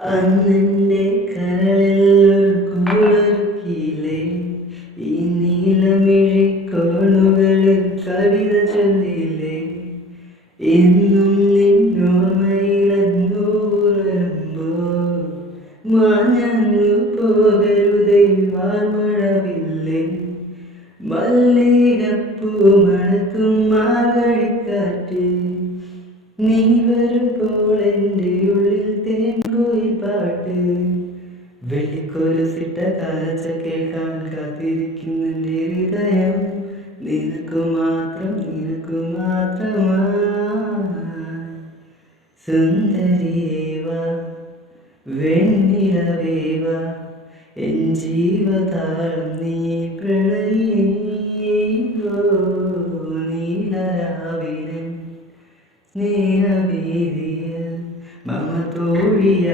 അന്നെൻ്റെ കരളിൽ കൂടൊരുക്കിയില്ലേ ഈ നീലമിഴിക്കോണുകളിൽ കവിത ചൊല്ലിയില്ലേ എന്നും നിന്നോർമ്മയിലെന്നോ ഉണരുമ്പോൾ മാഞ്ഞു പോകരുതേ വാർമഴവില്ലേ മല്ലികപ്പൂ മണക്കും മാർഗഴിക്കാറ്റ് നീ വരുമ്പോൾ എൻ്റെ ഉള്ളിൽ തേൻകോയിൽ പാട്ട് വെള്ളിക്കൊലുസിട്ട കാലച്ച കേൾക്കാൻ കാത്തിരിക്കുന്നെൻ്റെ ഹൃദയം നിനക്കു മാത്രമാ സുന്ദരിയേവാ വെണ്ണിലവേവാ എൻ ജീവതാളം നീ പ്രണയിയോ നീലരാവിലെ സ്നേഹവീതിയിൽ മമ തോഴിയ